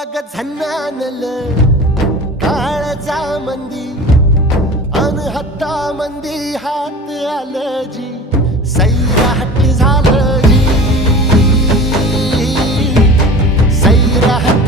अग झन्नानल काळजा मंदी अन हत्ता मंदी हात आलं जी सैराट झालं जी सैराट